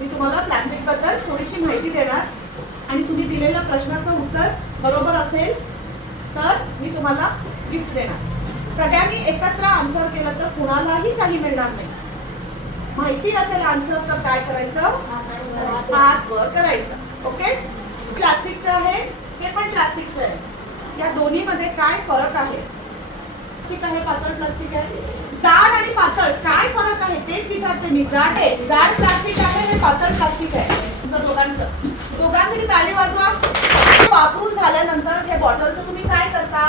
मी तुम्हाला प्लास्टिक बद्दल थोडीशी माहिती देणार आणि तुम्ही दिलेल्या प्रश्नाचं उत्तर बरोबर असेल तर मी तुम्हाला गिफ्ट देणार. सगळ्यांनी एकत्र आन्सर केलं तर कुणालाही काही मिळणार नाही. माहिती असेल आन्सर तर काय करायचं, हात वर करायचं. ओके. प्लास्टिकचं आहे, हे पण प्लास्टिकचं आहे. या दोन्ही मध्ये काय फरक आहे? प्लास्टिक आहे, पातळ प्लास्टिक आहे. जाड आणि पातळ काय फरक आहे तेच विचारते मी. जाड आहे, जाड प्लास्टिक आहे, हे पातळ प्लास्टिक आहे. तुमचं दोघांसाठी ताली वाजवा. वापरून झाल्यानंतर हे बॉटलचं तुम्ही काय करता?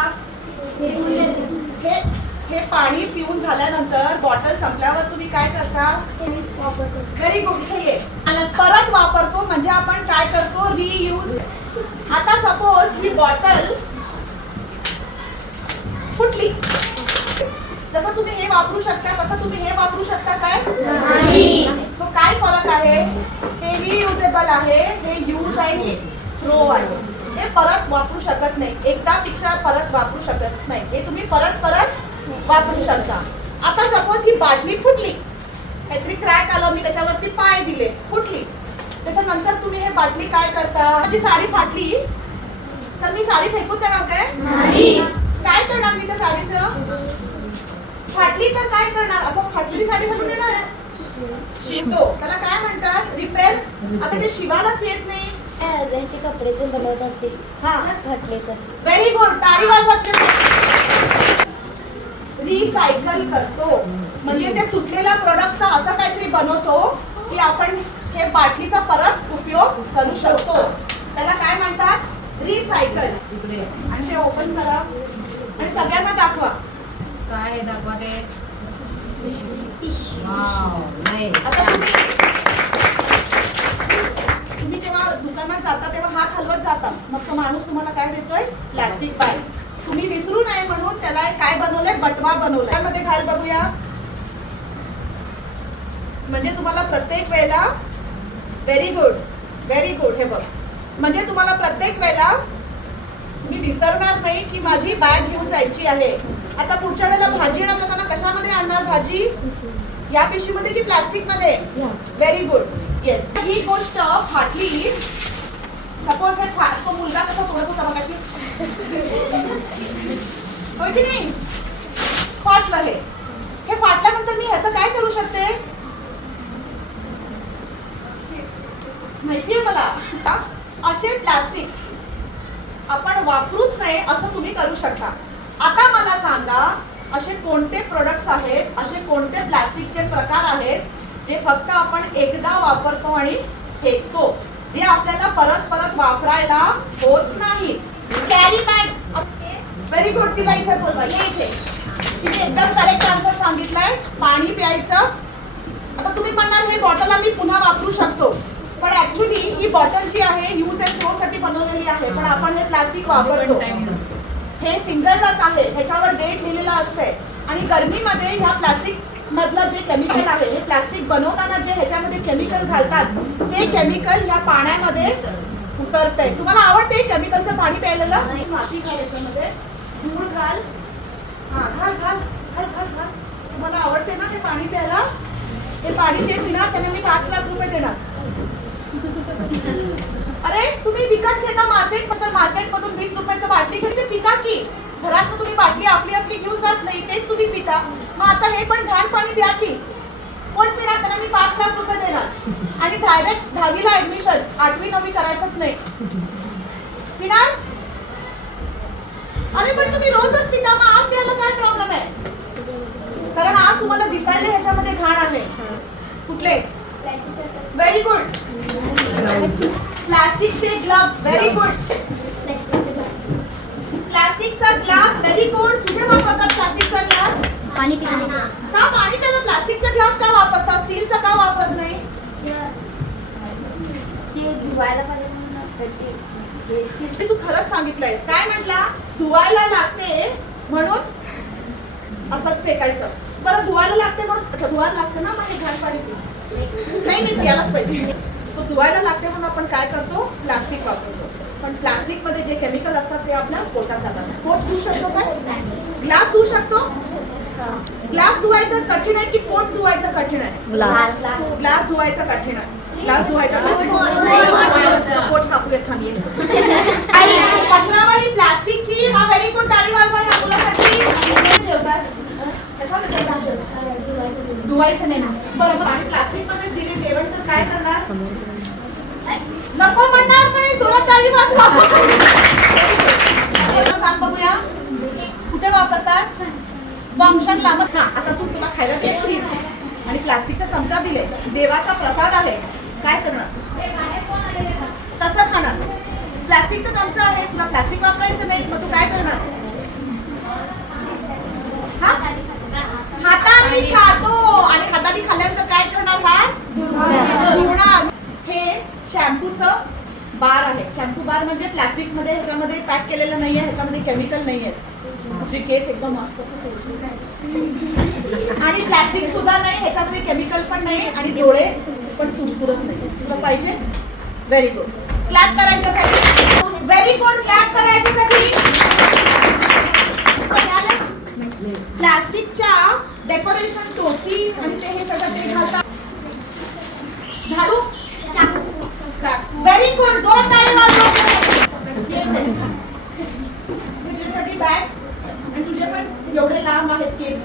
हे पाणी पिऊन झाल्यानंतर बॉटल संपल्यावर तुम्ही काय करता? Very good. हे ये परत वापरतो म्हणजे आपण काय करतो? रियूज. आता सपोज ही बॉटल फुटली, जसं तुम्ही हे वापरू शकता तसं तुम्ही हे वापरू शकता काय? नाही. सो काय फरक आहे? हे रियुजेबल आहे, हे यूज आणि हे थ्रो आहे. हे परत वापरू शकत नाही, एकदा पेक्षा परत वापरू शकत नाही. हे तुम्ही परत वापरू शकता. आता सपोज ही बाटली फुटली, काहीतरी क्रॅक आलं, मी त्याच्यावरती पाय दिले, फुटली. त्याच्यानंतर तुम्ही हे बाटली काय करता? माझी साडी फाटली तर मी साडी फेकून देणार काय? नाही. काय करणार मी त्या साडीचं? फाटली तर काय करणार? असं फाटलेली साडी घालून देणार? शिवतो. त्याला काय म्हणतात? रिपेअर. आता ते शिवायलाच येत नाही. त्यांचे कपडे पण बनवतात ते. हा, फाटले तर. Very good. टाळी वाजवत. रिसायकल करतो म्हणजे ते सुटलेल्या प्रोडक्टचा असं काहीतरी बनवतो की आपण हे बाटलीचा परत उपयोग करू शकतो. त्याला काय म्हणतात? रिसायकल. आणि ते ओपन करा आणि सगळ्यांना दाखवा. काय आहे दाखवा ते? आता तुम्ही जेव्हा दुकानात जाता तेव्हा हात हलवत जाता, मग तो माणूस तुम्हाला काय देतोय? Plastic bag. तुम्ही विसरू नये म्हणून त्याला काय बनवलंय? बटवा बनवलाय. त्यामध्ये घाल बघूया. म्हणजे तुम्हाला प्रत्येक वेळेला व्हेरी गुड हे बघ, म्हणजे तुम्हाला प्रत्येक वेळेला मी विसरणार नाही की माझी बॅग घेऊन जायची आहे. आता पुढच्या वेळेला भाजी आणत असताना कशामध्ये आणणार भाजी? या पिशवीमध्ये की प्लास्टिक मध्ये? Very good. येस. ही गोष्ट फाटली. सपोज हे तो मुलगा कसा तोडत होता बघाची, होय की नाही? फाटलं. हे फाटल्यानंतर मी ह्याचं काय करू शकते माहितीये मला? असे प्लास्टिक आपण वापरूच नये असं तुम्ही करू शकता. आता मला सांगा, असे कोणते प्रोडक्ट्स आहेत, असे कोणते प्लास्टिकचे प्रकार आहेत जे फक्त आपण एकदा वापरतो आणि फेकतो, जे आपल्याला परत वापरायला होत नाही? Carry bag. Very good. तिला इथे बोलवा. ये इथे. तिने एकदम करेक्ट आन्सर सांगितलाय. पाणी प्यायचं. आता तुम्ही म्हणणार हे बॉटल आम्ही पुन्हा वापरू शकतो, पण ऍक्च्युली ही बॉटल जी आहे यूज अँड थ्रो साठी बनवलेली आहे, पण आपण हे प्लास्टिक वापरतो. हे सिंगलच आहे, ह्याच्यावर डेट लिहिलेलं असतंय. आणि गरमीमध्ये ह्या प्लास्टिक मधलं जे केमिकल आहे, हे प्लास्टिक बनवताना जे ह्याच्यामध्ये केमिकल घालतात ते केमिकल ह्या पाण्यामध्ये उतरतंय. तुम्हाला आवडते केमिकलचं पाणी प्यायला? माती घाल याच्यामध्ये, धूळ घाल. हा, घाल. तुम्हाला आवडते ना हे पाणी प्यायला? हे पाणी जे पिणार त्याने मी 5 लाख रुपये देणार. अरे तुम्ही विकत घेता मार्केटमधून 20 रुपयाचं बाटली घेऊन ते पिता की? घरात तुम्ही बाटली आपली घेऊन जात नाही, तेच तुम्ही पिता. मग आता हे पण घाण पाणी प्या की? कोण पिणार? त्यांना मी 5 लाख रुपये देणार आणि डायरेक्ट 10वीला ऍडमिशन, 8वी 9वी करायचंच नाही. पिणार? अरे पण तुम्ही रोजच पिता, मग आज प्यायला काय प्रॉब्लेम आहे? कारण आज तुम्हाला दिसायला ह्याच्यामध्ये घाण आहे. कुठले? Very good. प्लास्टिकचे ग्लव्स. Very good. प्लास्टिकचा ग्लास. Very good. कुठे वापरतात प्लास्टिकचा ग्लास? पाणी पिण्याला. का पाणी प्यायला प्लास्टिकचा ग्लास का वापरतात? स्टीलचा का वापरत नाही? तू खरंच सांगितलंयस. काय म्हटला? धुवायला लागते म्हणून असंच फेकायचं. बरं, धुवायला लागते म्हणून, अच्छा धुवायला लागते ना, मग हे घाण पाणी नाही प्यायलाच पाहिजे. सो धुवायला लागते म्हणून आपण काय करतो? प्लास्टिक वापरतो. पण प्लास्टिक मध्ये जे केमिकल असतात ते आपल्या पोटात जातात. पोट धुवू शकतो काय? ग्लास धुवू शकतो? ग्लास धुवायचं कठीण आहे की पोट धुवायचं कठीण आहे? ग्लास. ग्लास धुवायचं कठीण आहे. ग्लास धुवायचं कठीण पोट कापूया थांबेल. आणि 15 वाली प्लास्टिकची हा व्हेरी गुड टाळी वाजवा ह्या मुलासाठी. जेवतात कशाला जेवतात? धुवायचं नाही ना बरोबर. आणि प्लास्टिक मध्ये दिले जेवण तर काय करणार? नको म्हणणार पण जोरात टाळी वाजवा. सांग बघूया कुठे वापरतात? फंक्शनला. मग हा आता तुला खायला दे फ्री आणि प्लास्टिकचा चमचा दिले, देवाचा प्रसाद आहे, काय करणार? कसं खाणार? प्लास्टिकचा चमचा आहे, तुला प्लास्टिक वापरायचं नाही, मग तू काय करणार? हा? हाताने खातो आणि हाताने खाल्ल्यानंतर काय करणार? हात धुणार. हे शॅम्पूचं बार आहे. शॅम्पू बार म्हणजे प्लास्टिक मध्ये ह्याच्यामध्ये पॅक केलेलं नाहीये, ह्याच्यामध्ये केमिकल नाहीये. तुझे केस एकदम मस्त आणि प्लास्टिक सुद्धा नाही, ह्याच्यामध्ये केमिकल पण नाही आणि डोळे पण चुरचुरत नाही. तुला पाहिजे? Very good. क्लॅप करायच्यासाठी. Very good. क्लॅप करायच्यासाठी. प्लास्टिकच्या डेकोरेशन टोपी आणि ते हे सगळं ते घालतात. झाडू. Very good. जोरात ताली वाजवा. तुझ्यासाठी बॅग आणि तुझे पण एवढे लांब आहेत केस.